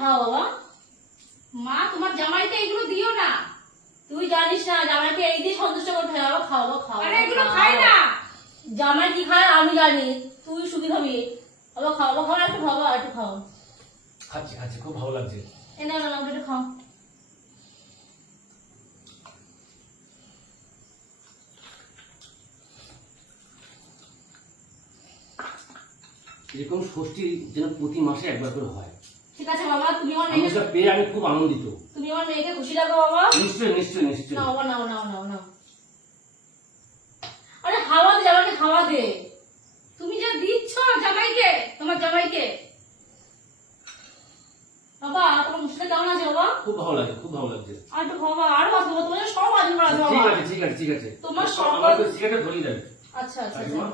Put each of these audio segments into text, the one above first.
খাও বাবা। মা তোমার জামাইকে এগুলো দিও না। তুই জানিস না জামাইকে এই দিয়ে সন্তুষ্ট করতে হয়। বাবা খাও বাবা খাও। আরে এগুলো খাই না। জামাই কি খায় আমি জানি, তুই সুখী হবি। বাবা খাও বাবা খাও, একটু খাও বাবা, একটু খাও। খাচ্ছি খাচ্ছি, খুব ভালো লাগছে। এ না না একটু খাও। এরকম ষষ্ঠী যেন প্রতি মাসে একবার করে হয়। ঠিক আছে বাবা, তুমি আমার আমি মেয়েকে, সেটা পেয়ে আমি খুব আনন্দিত। তুমি আমার মেয়েকে খুশি রাখো বাবা। নিশ্চয়ই নিশ্চয়ই নিশ্চয়ই। নাও বাবা, নাও নাও নাও নাও। আরে হাওয়া দে, আমাকে হাওয়া দে। তুমি যা দিচ্ছ জামাইকে, তোমার জামাইকে। বাবা তোমার মুখটা কেমন আছে বাবা? খুব ভালো লাগছে, খুব ভালো লাগছে। আর একটু খাও বাবা, আরো ভালো তোমার সব আজ করা আছে ঠিক বাবা। আছে ঠিক আছে ঠিক আছে। তোমার সব আমার তো সিগারেট ধরিয়ে দেবে। আচ্ছা আচ্ছা আচ্ছা। কাকিমা,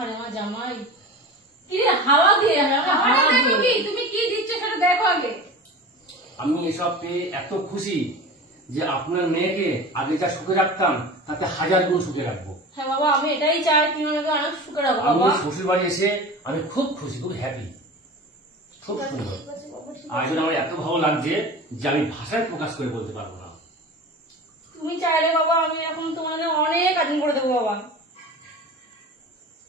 আরে আমার জামাই কি রে, হাওয়া দিয়ে খাবারটা হাওয়া দেখো দিয়ে। কি, তুমি কি দিচ্ছ সেটা দেখো আগে। আমি এসব পেয়ে এত খুশি যে আপনার মেয়েকে আগে যা সুখে রাখতাম তাতে 1000 গুণ সুখে রাখবো। হ্যাঁ বাবা, আমি এটাই চাই, তুমি আমাকে অনেক সুখে রাখো আমি বাবা। শ্বশুর বাড়ি এসে আমি খুব খুশি, খুব হ্যাপি, খুব সুন্দর। আর এখন আমার এত ভালো লাগছে যে আমি ভাষায় প্রকাশ করে বলতে পারবো না। তুমি চাইলে বাবা আমি এখন তোমাদের অনেক আয়োজন করে দেবো বাবা।